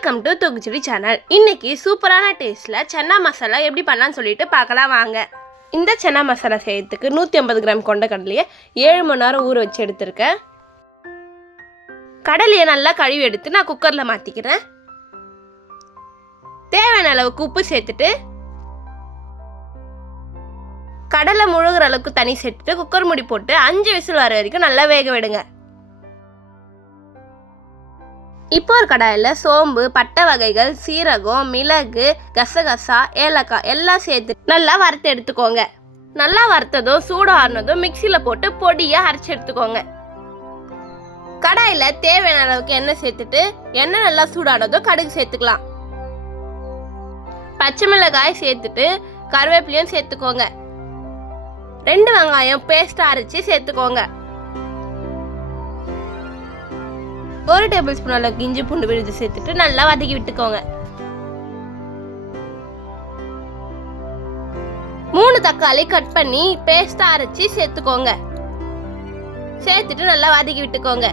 Welcome to தொகுச்சிடி channel. இன்னைக்கு சூப்பரான டேஸ்ட்ல சன்னா மசாலா எப்படி பண்ணலாம்னு சொல்லிட்டு பார்க்கலாம் வாங்க. இந்த சன்னா மசாலா செய்யறதுக்கு 150 கிராம் கொண்ட கடலையை 7 மணி நேரம் ஊற வச்சு எடுத்திருக்கேன். கடலையை நல்லா கழுவி எடுத்து நான் குக்கரில் மாற்றிக்கிறேன். தேவையான அளவுக்கு உப்பு சேர்த்துட்டு கடலை முழுகிற அளவுக்கு தண்ணி சேர்த்துட்டு குக்கர் மூடி போட்டு 5 விசில் வர வரைக்கும் நல்லா வேக விடுங்க. இப்போ ஒரு கடாயில் சோம்பு, பட்டை வகைகள், சீரகம், மிளகு, கசகசா, ஏலக்காய் எல்லாம் சேர்த்து நல்லா வறுத்து எடுத்துக்கோங்க. நல்லா வறுத்ததும் சூடானதும் மிக்சியில் போட்டு பொடியாக அரைச்சி எடுத்துக்கோங்க. கடாயில் தேவையான அளவுக்கு எண்ணெய் சேர்த்துட்டு எண்ணெய் நல்லா சூடானதும் கடுகு சேர்த்துக்கலாம். பச்சை மிளகாய் சேர்த்துட்டு கருவேப்பிலையும் சேர்த்துக்கோங்க. 2 வெங்காயம் பேஸ்ட்டாக அரைச்சி சேர்த்துக்கோங்க. 1 டேபிள் ஸ்பூன் அளவுக்கு இஞ்சி பூண்டு விழுது சேர்த்துட்டு நல்லா வதக்கி விட்டுக்கோங்க. 3 தக்காளி கட் பண்ணி பேஸ்டா அரைச்சி சேர்த்துக்கோங்க. சேர்த்துட்டு நல்லா வதக்கி விட்டுக்கோங்க.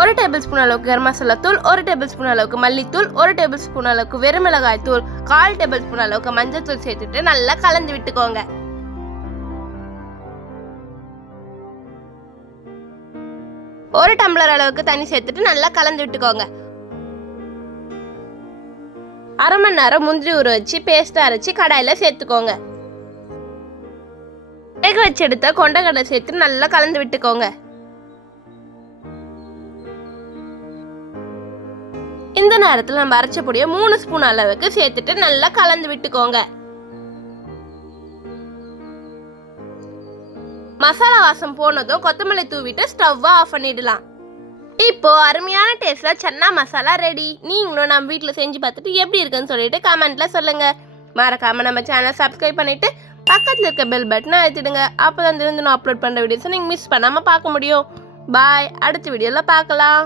1 டேபிள் ஸ்பூன் அளவுக்கு கரம் மசாலா தூள், 1 டேபிள் ஸ்பூன் அளவுக்கு மல்லித்தூள், 1 டேபிள் ஸ்பூன் அளவுக்கு வெறுமிளகாய் தூள், 1/4 டேபிள் ஸ்பூன் அளவுக்கு மஞ்சள் தூள் சேர்த்துட்டு நல்லா கலந்து விட்டுக்கோங்க. 1 டம்ளர் அளவுக்கு தண்ணி சேர்த்துட்டு நல்லா கலந்து விட்டுக்கோங்க. 1/2 மணி நேரம் முந்திரி ஊற வச்சு பேஸ்ட் அரைச்சி கடாயில் சேர்த்துக்கோங்க. வேக வச்சு எடுத்த கொண்டக்கடலை சேர்த்து நல்லா கலந்து விட்டுக்கோங்க. இந்த நேரத்தில் நம்ம அரைச்ச பொடியை 3 ஸ்பூன் அளவுக்கு சேர்த்துட்டு நல்லா கலந்து விட்டுக்கோங்க. மசாலா வாசம் போனதும் கொத்தமல்லி தூவிட்டு ஸ்டவ்வை ஆஃப் பண்ணிடலாம். இப்போ அருமையான டேஸ்ட்ல சன்னா மசாலா ரெடி. நீங்களும் நம்ம வீட்டில் செஞ்சு பார்த்துட்டு எப்படி இருக்குன்னு சொல்லிட்டு கமெண்ட்ல சொல்லுங்க. மறக்காம நம்ம சேனலை சப்ஸ்கிரைப் பண்ணிட்டு பக்கத்தில் இருக்க பெல் பட்டனை அழுத்திடுங்க. அப்போதான் தினம் அப்லோட் பண்ணுற வீடியோஸை நீங்கள் மிஸ் பண்ணாமல் பார்க்க முடியும். பாய், அடுத்த வீடியோவில் பார்க்கலாம்.